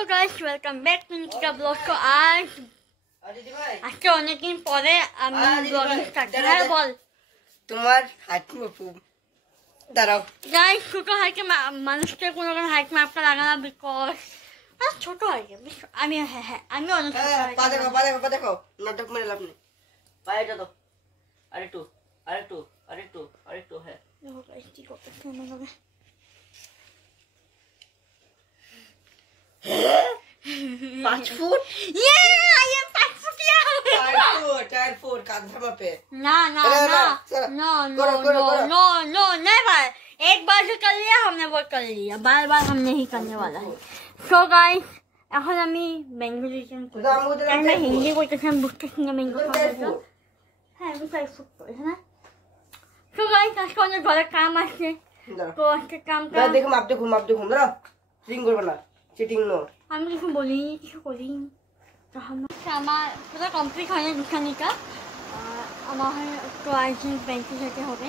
Hello guys, welcome back to Nikita Vlog. So আজকে অনেকদিন পরে আমি ব্লগিং স্টার্ট করছি। হ্যাঁ বল, তোমার হাইট দাঁড়াও গাইস, ছোট হাইকে মানুষকে কোনো হাইট মাপটা লাগে না, বিকজ ছোট হাইকে আমি আমি অনেক পা দেখো নাটক মেরে লাভ নেই। পায়েটা তো আরেকটু হ্যাঁ দেখো গাইস কি করতেছে আমাকে। 5 foot I am 5 foot young. 4 foot कांधा पे ना no never। एक बार जो कर लिया हमने वो कर लिया, बार बार हम नहीं करने वाला है। So guys, এখন আমি বেঙ্গলি করছি, আমি হিন্দি করতেছি, আমি বুঝতেছি না বেঙ্গলি করতেছি। হ্যাঁ আমি 5 ফুট করেছি না। So guys, আজকে অনেক ঘরে কাম আছে, তো আজকে কামটা দেখো মাপ দেখুন দাঁড়াও, চিটিং করবে না, চিটিং নো। আমি কিছু বলিনি, কিছু করিনি। আমার পুরো কমপ্লিট হয়নি দোকানিটা, আমার একটু আর্জেন্ট ব্যাংকে যেতে হবে।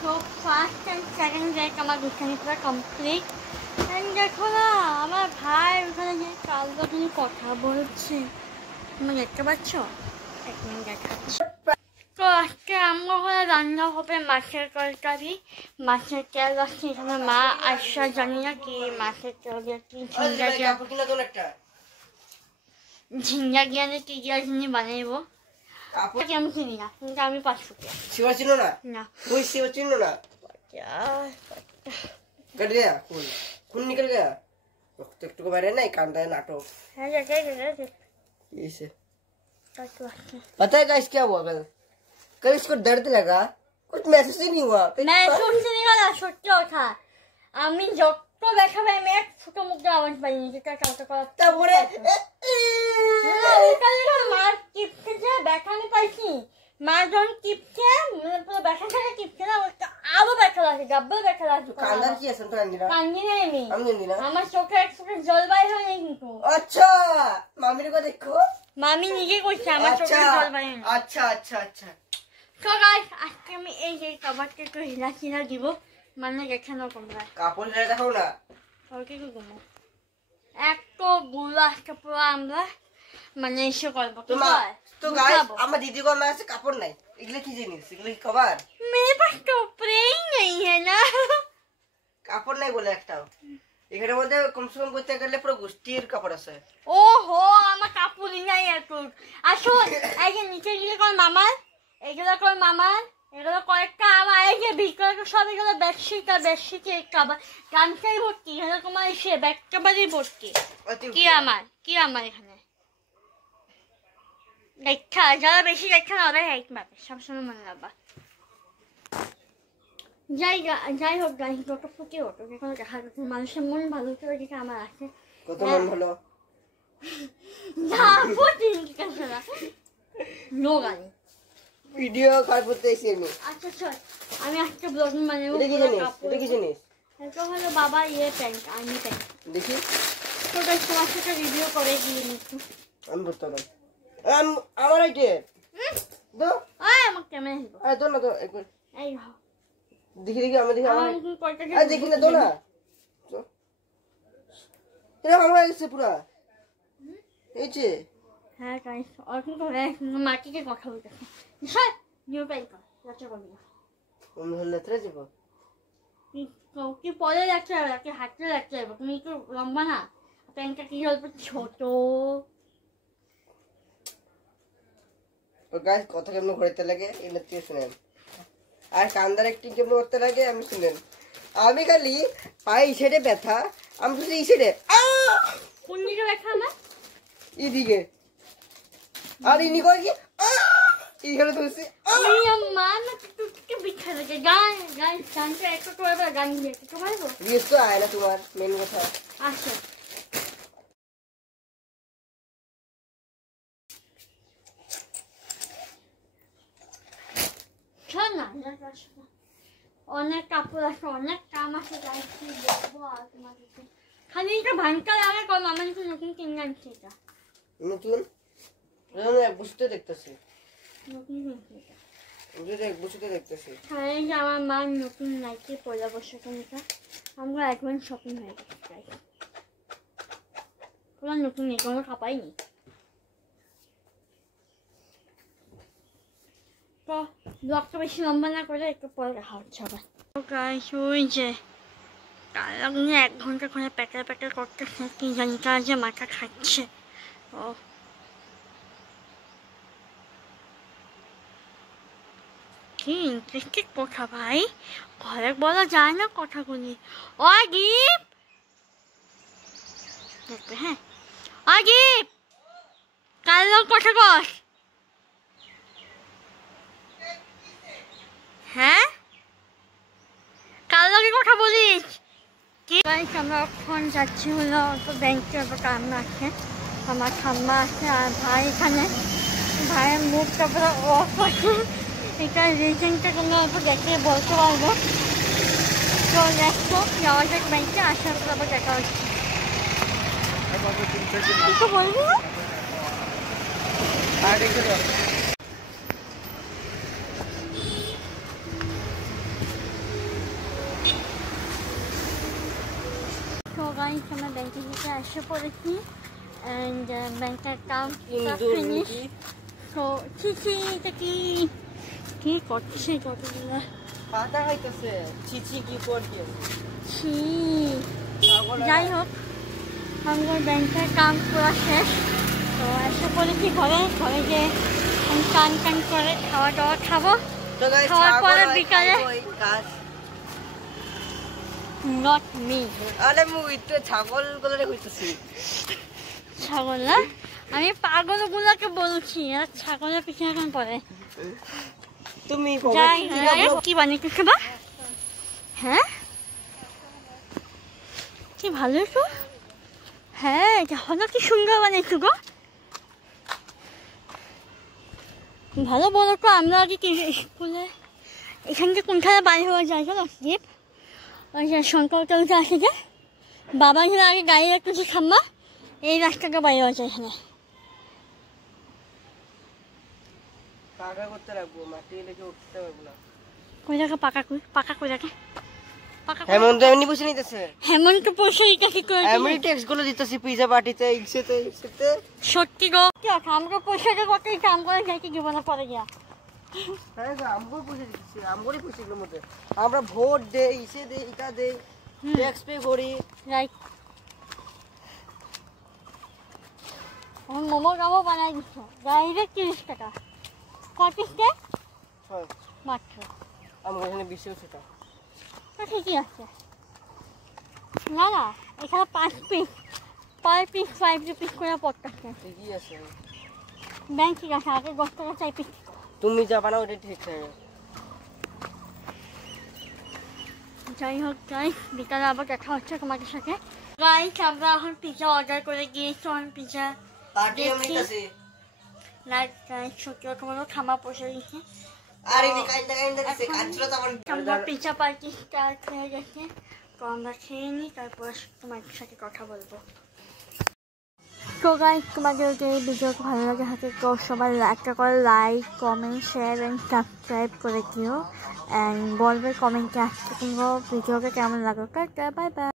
তো ফার্স্ট অ্যান্ড সেকেন্ড ডেট আমার দোকানি পুরো কমপ্লিট। অ্যান্ড দেখো না আমার ভাই ওখানে যে কালকে তিনি কথা বলছে, তুমি দেখতে পাচ্ছ? এক মিনিট দেখাচ্ছি। তো আজকে আমার ঘরে রান্না হবে মাছের তরকারি, মাছের তেল আছে এখানে, মা আসা জানি না কি মাছের তেল দিয়ে কি ঝিঙ্গা গিয়ে কি জিনিস বানাইবো আমি চিনি না, কিন্তু আমি 5 ফুট শিবা চিনো না? कोई शिवा चिनो ना? कट गया खून निकल गया, रक्त को बाहर नहीं कांदा है नाटक। इसे पता है गाइस क्या हुआ कल इसको दर्द लगा, कुछ महसूस ही नहीं हुआ। महसूस नहीं हुआ, सच्ची কথা আমি যত ব্যথা পাই আমি এক ছোট মুখে আওয়াজ পাইনি, যেটা কালকে করা তারপরে মার টিপছে যে ব্যথা আমি পাইছি, মার যখন টিপছে পুরো ব্যথা থেকে টিপছে না, আরো ব্যথা লাগে, ডাবল ব্যথা লাগে। কান্না কি আছে তো কান্দি না, কান্দি না আমি জানি না, আমার চোখে এক চোখে জল বাইর হয় না কিন্তু। আচ্ছা মামির কথা দেখো, মামি নিজে কইছে আমার চোখে জল বাইর হয় না। আচ্ছা তো গাইস আজকে আমি এই যে কাবারটা একটু হিলা দিব, মানে এখানেও তোমরা কাপড় ধরে দেখাও না, আর কি করবো একটু গুলো আজকে পুরো আমরা মানে এসে করবো। তো গাইস আমার দিদি গো আমার কাছে কাপড় নাই, এগুলো কি জিনিস, এগুলো কি কভার? मेरे पास कपड़े ही नहीं है ना, কাপড় নাই বলে একটাও, এখানের মধ্যে কমসে কম করতে গেলে পুরো গোষ্ঠীর কাপড় আছে। ওহো আমার কাপড়ই নাই একটু। আসুন এই যে নিচে গিয়ে কোন মামার, এগুলো কোন মামার, এগুলো কয়েকটা আমার, এই যে ভিতরে সব এগুলো বেডশিট আর বেডশিটের কাবার, গামছাই ভর্তি, এখানে তোমার এসে ব্যাগ কাবারই ভর্তি। কি আমার এখানে দেখা, যারা বেশি দেখা না ওরাই হাইট মাপে, সবসময় মনে রাখবা। যাই হোক গাইস, যত ফুটে ওঠো যেখানে দেখা যাচ্ছে মানুষের মন ভালো করে যেটা আমার আছে, কত মন ভালো যা ফুটিং কি কাছে না লোক আনি ভিডিও কাট করতে এসে আমি। আচ্ছা চল আমি আজকে ব্লগিং বানাবো। এটা কি জিনিস এটা হলো বাবা ইয়ে প্যান্ট, আর্মি প্যান্ট। দেখি তো গাইস তোমার সাথে ভিডিও করে দিয়ে নিচ্ছি আমি বলতে না আমার আইটে দো আমার ক্যামেরা দিব, দো না, দো একবার এই দেখি আমি দেখি আমার কয়টা দেখি না, দো না এটা আমার কাছে পুরা এই যে। হ্যাঁ গাইস আর কিন্তু মাটিতে কথা বলতেছে, হ্যাঁ নিউ প্যান্ট যাচ্ছে বলি আমি হলে লেত্রে যাব কি পরে যাচ্ছে, কি হাঁটতে যাচ্ছে, তুমি একটু লম্বা না, প্যান্টটা কি অল্প ছোট। ও গাইস কথা কেমন করতে লাগে এগুলো তুই শুনেন, আর কান্দার একটু কেমন করতে লাগে আমি শুনেন। আমি খালি পাই ছেড়ে ব্যথা, আমি শুধু এই ছেড়ে কোন দিকে ব্যথা আমার, এইদিকে, আর ইনি করে কি এইখানে ধরছি মানা তুই বিখ্যা লাগে। গানটা একটু করে গান দিয়ে একটু পারবো, রিয়েস তো আয় না তোমার মেন কথা। আচ্ছা না অনেক কাপড় আছে, অনেক কাম আছে, যাচ্ছি দেখবো। আর তোমাকে খালি এটা ভাঙটা লাগে কম, আমার একটু নতুন কিনে আনছি, এটা নতুন এক বছর দেখতেছি, নতুন কিনছি এটা, এক বছর দেখতেছি। হ্যাঁ এই যে আমার মা নতুন নাইটি পয়লা বৈশাখ, আমরা অ্যাডভান্স শপিং হয়ে গেছে। কোনো নতুন নেই, কোনো খাপাইনি। তো ব্লগটা বেশি লম্বা না করে একটু পরে দেখা হচ্ছে আবার। গাইস ওই যে কাল 1 ঘন্টা করে প্যাকেট প্যাকেট করতেছে, কি জানি কার যে মাথা খাচ্ছে। ও কি ইন্টারেস্টেড কথা ভাই, ঘরে বলা যায় না কথাগুলি। অগিপ দেখবে, হ্যাঁ অগিপ কাল লোক কথা কস। হ্যাঁ কাল লোকে কথা বলিস কি? আমরা এখন যাচ্ছি হলো ব্যাংকে কাম আছে, আমার ঠাম্মা আছে আর ভাই এখানে। ভাইয়ের মুখটা পুরো অফ আছে, এটা রিজনটা কোনো অল্প দেখে বলতে পারবো। তো দেখো যাওয়া যাক ব্যাংকে, আসার পর আবার দেখা হচ্ছে। কিছু বলবি না? তো গাইস আমরা ব্যাংকে থেকে এসে পড়েছি and bank account finish. So চিচি এটা কি করছে কতগুলো পাতা খাইতেছে, চিচি কি করছে? ছি যাই হোক আমার ব্যাংকের কাম পুরো শেষ। তো এসে পড়েছি ঘরে, ঘরে গিয়ে টান টান করে খাওয়া দাওয়া খাবো। খাওয়ার পরে বিকালে নট মি, আরে মুই তো ছাগল গুলোরে কইতেছি। ছাগল না, আমি পাগল গুলাকে বলছি, আর ছাগলের পিছনে এখন পড়ে। তুমি কি বানিয়ে খাবা? হ্যাঁ কি ভালো তো, হ্যাঁ হলো কি সুন্দর বানিয়েছো গো, ভালো বলো তো। আমরা আগে কি স্কুলে এখানকে কোনখানে বাড়ি হয়ে যায় চলো দীপ, ওই যে শঙ্কর চলতে আসে যে বাবা এখানে আগে গাড়ি রাখতেছে খাম্মা, এই রাস্তাটা বাড়ি হয়ে যায় এখানে। পাকা করতে রাখবো, মাটি লেগে উঠতে পারবো না। কই রাখা পাকা কই রাখে? হেমন্ত এমনি বসে নিতেছে, হেমন্ত পয়সা এটা কি করে এমনি ট্যাক্স গুলো দিতেছি পিজা পার্টিতে ইসেতে। সত্যি গো কি আছে, আমরা পয়সাটা কত কাম করে যাই কি জীবনে পরে গিয়া। হ্যাঁ আমগো পয়সা দিতেছি, আমগোরই পয়সাগুলোর মধ্যে আমরা ভোট দেই, ইসে দেই, ইটা দেই, ট্যাক্স পে করি। রাইট, আমার মোমো গামো বানাই দিচ্ছে গাড়িতে 30 টাকা, কত পিস দেয়? মাত্র আমগো এখানে 20 টাকা। তো ঠিকই আছে, না না এখানে 5 পিস, পার পিস 5 রুপিস করে পড়তেছে। ঠিকই আছে, ব্যাংক ঠিক আছে, আগে 10 টাকা চাই পিস। তুমি যা বানাও ওটা ঠিক আছে। যাই হোক গাইস, বিকালে আবার দেখা হচ্ছে তোমাদের সাথে। গাইস আমরা এখন পিজা অর্ডার করে গিয়েছি, পিজা পার্টি আমি নিতেছি। লাইক গাইস সত্যি কথা বলো খামা পয়সা দিচ্ছে। আরে নি কাইন্ডা দিছে, কাটলো তো আমরা পিজা পার্টি স্টার্ট হয়ে গেছে, তো আমরা খেয়ে নিই, তারপর তোমার সাথে কথা বলবো। তো গাইস তোমাদের যদি এই ভিডিওটা ভালো লাগে থাকে তো সবাই একটা করে like comment share and subscribe করে দিও, অ্যান্ড বলবে কমেন্টে আসতে তোমরা ভিডিওটা কেমন লাগলো। Tata bye bye.